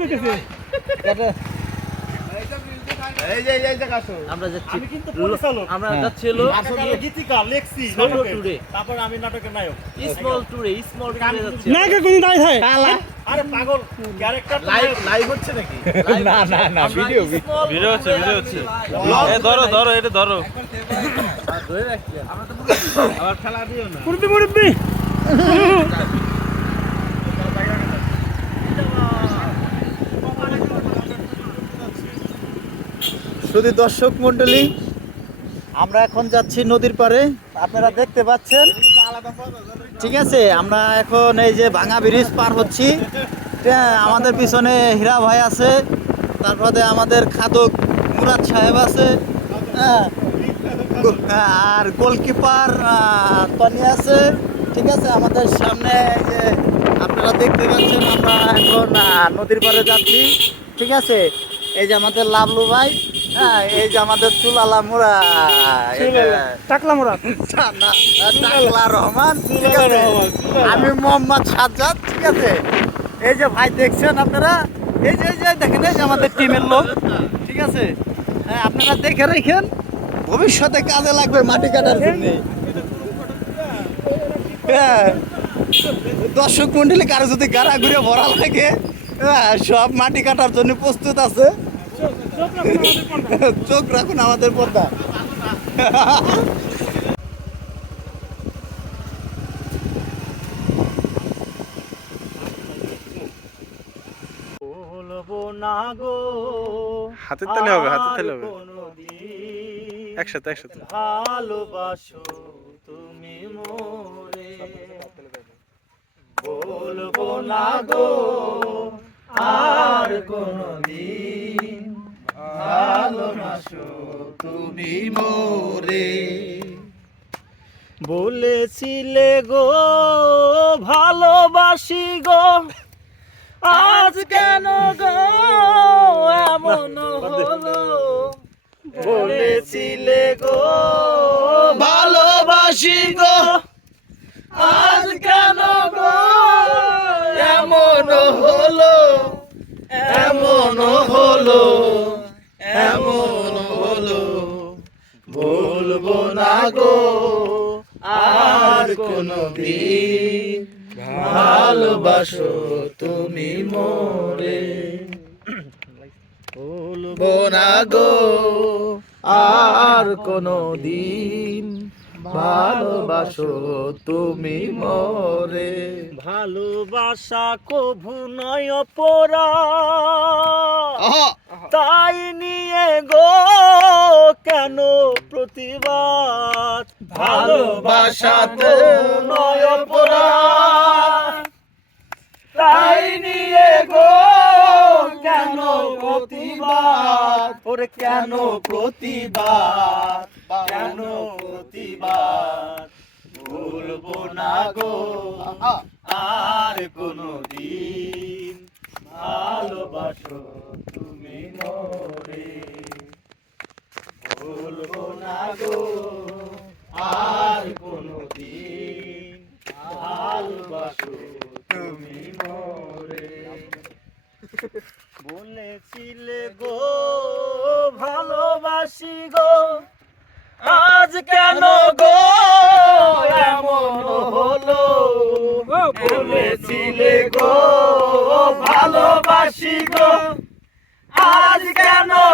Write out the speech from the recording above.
পেতেছে এই যে এই যে কাছো আমরা যাচ্ছি আমি কিন্তু পরিচালক আমরা হ্যাঁ। যাচ্ছি হলো গীতিকা লেখছি Solo তারপর আমি নাটকের নায়ক। স্মল ট্যুরে স্মল ট্যুরে যাচ্ছি। না কোন দাই আরে পাগল ক্যারেক্টার লাইভ লাইভ হচ্ছে নাকি? না না না ভিডিও ভিডিও হচ্ছে ভিডিও হচ্ছে এ ধরো ধরো এটা ধরো। ধরে রাখছি। আবার খেলা দিও না। মুরব্বি মুরব্বি। শুধু দর্শক মন্ডলী আমরা এখন যাচ্ছি নদীর পারে আপনারা দেখতে পাচ্ছেন। ঠিক আছে আমরা এখন এই যে ভাঙা ব্রিজ পার হচ্ছি। আমাদের পিছনে হীরা ভাই আছে। তারপরে আমাদের খাদক মুরাদ সাহেব আছে। হ্যাঁ, আর গোলকিপার তনি আছে। ঠিক আছে আমাদের সামনে যে আপনারা দেখতে পাচ্ছেন আমরা এখন নদীর পাড়ে যাচ্ছি। ঠিক আছে এই যে আমাদের লাভলু ভাই। হ্যাঁ এই যে আমাদের চুলালা মুরা টাকলা মোরা টাকলা রহমান ঠিক আছে? আমি মোহাম্মদ সাজ্জাদ ঠিক আছে? এই যে ভাই দেখছেন আপনারা? এই যে এই যে দেখেন এই যে আমাদের টিমের লোক ঠিক আছে? হ্যাঁ আপনারা দেখে রাখেন ভবিষ্যতে কাজে লাগবে মাটি কাটার জন্য। হ্যাঁ দর্শক মন্ডলী কারও যদি গাড়া ঘুরে ভরা লাগে হ্যাঁ সব মাটি কাটার জন্য প্রস্তুত আছে। চোখ রাখুন আমাদের পর্দা। তালে হবে হাতের তালে হবে। একসাথে একসাথে। ভালোবাসো তুমি মোরে। বলব না গো আর কোনদিন ভালোবাসো তুমি মোরে। বলেছিলে গো ভালোবাসি গো। আজ কেন গো এমন হলো? বলেছিলে গো ভালোবাসি গো। আজ কেন গো এমন হলো? এমন হলো এমন হলো বলব না গো আর কোনো দিন ভালোবাসো তুমি মোরে। বলব না গো আর কোনো দিন ভালোবাসো তুমি মোরে। ভালোবাসা কভু নয় পরা তাই নিয়ে গো কেন প্রতিবাদ? ভালোবাসা তো নয় অপরাধ। তাই নিয়ে গো কেন প্রতিবাদ? ওরে কেন প্রতিবাদ? কেন প্রতিবাদ? ভুলবো না গো আর কোনো দিন ভালোবাসো মরে ভুলবো না গো আর কোনো দিন ভালোবাসো তুমি মরে। বলেছিলে গো ভালোবাসি গো আজ কেন গো এমন হলো? বলেছিলে গো ভালোবাসি গো আজ কেন